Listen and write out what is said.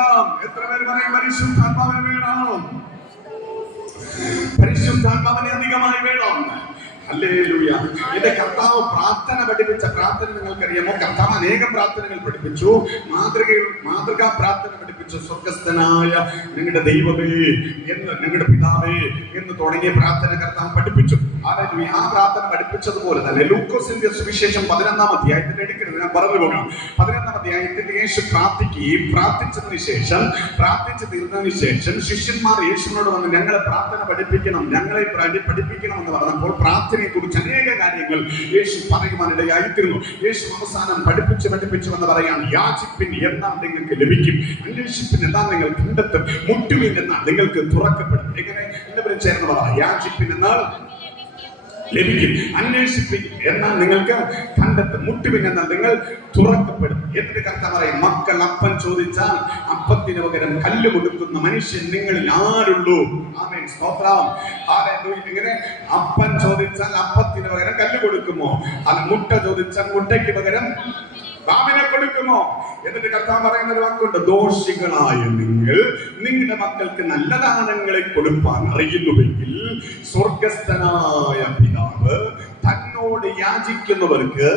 സ്തോത്രം. എത്ര പേര് പറയും പരിശുദ്ധാത്മാവിനെ വേണം? പരിശുദ്ധാത്മാവിനെ അധികമായി വേണം. ഹല്ലേലൂയ. എന്റെ കർത്താവ് പ്രാർത്ഥന പഠിപ്പിച്ച പ്രാർത്ഥന നിങ്ങൾക്കറിയാമോ? കർത്താവ് അനേകം പ്രാർത്ഥനകൾ പഠിപ്പിച്ചു. മാതൃകാ പ്രാർത്ഥന പഠിപ്പിച്ചു. സ്വർഗസ്ഥനായ നിങ്ങളുടെ ദൈവമേ എന്ന്, നിങ്ങളുടെ പിതാവേ എന്ന് തുടങ്ങിയ പ്രാർത്ഥന കർത്താവ് പഠിപ്പിച്ചു. ഹല്ലേലൂയ. ആ പ്രാർത്ഥന പഠിപ്പിച്ചതുപോലെ തന്നെ ലൂക്കോസിന്റെ സുവിശേഷം 11-ാം അധ്യായത്തിന്റെ എടുക്കരുത്, ഞാൻ പറഞ്ഞു പോകാം. 11-ാം അധ്യായത്തിൽ യേശു പ്രാർത്ഥിക്കുകയും പ്രാർത്ഥിച്ചു തീർന്നതിന് ശേഷം ശിഷ്യന്മാർ യേശുവിനോട് വന്ന് ഞങ്ങളെ പ്രാർത്ഥന പഠിപ്പിക്കണം, ഞങ്ങളെ പഠിപ്പിക്കണം എന്ന് പറഞ്ഞപ്പോൾ പ്രാർത്ഥനയെ കുറിച്ച് അനേക കാര്യങ്ങൾ യേശു പറയുവാനിടയായിത്തീർന്നു. യേശു അവസാനം പഠിപ്പിച്ചു എന്ന് പറയാണ്, യാചിപ്പിൻ എന്നാൽ നിങ്ങൾക്ക് ലഭിക്കും, അന്വേഷിപ്പിൻ എന്നാൽ നിങ്ങൾ കണ്ടെത്തും, മുട്ടുവിൻ എന്നാൽ നിങ്ങൾക്ക് തുറക്കപ്പെടും. എങ്ങനെ? എല്ലാവരും ചേർന്ന് പറയാം. യാചിപ്പിൻ എന്നാൽ ലഭിക്കും, അന്വേഷിപ്പിൻ എന്നാൽ നിങ്ങൾക്ക് കണ്ടെത്തും, മുട്ടുവിൻ എന്നാൽ നിങ്ങൾ തുറക്കപ്പെടും. എന്നിട്ട് കർത്താവ് പറയും, മക്കൾ അപ്പം ചോദിച്ചാൽ അപ്പത്തിന് പകരം കല്ല് കൊടുക്കുന്ന മനുഷ്യൻ നിങ്ങളിൽ ആരുള്ളൂ? ആമേൻ, സ്തോത്രം. ഹല്ലേലൂയ. ഇങ്ങനെ അപ്പം ചോദിച്ചാൽ അപ്പത്തിന് പകരം കല്ല് കൊടുക്കുമോ? അത് മുട്ട ചോദിച്ചാൽ മുട്ടയ്ക്ക് പകരം പാമ്പിനെ കൊടുക്കുമോ? എന്നിട്ട് കർത്താവ് പറയുന്ന ഒരു വാക്കുണ്ട്, ദോഷികളായ നിങ്ങൾ നിങ്ങളുടെ മക്കൾക്ക് നല്ല ദാനങ്ങളെ കൊടുപ്പാൻ അറിയുന്നുവെങ്കിൽ സ്വർഗസ്ഥനായ പിതാവ് തന്നോട് യാചിക്കുന്നവർക്ക്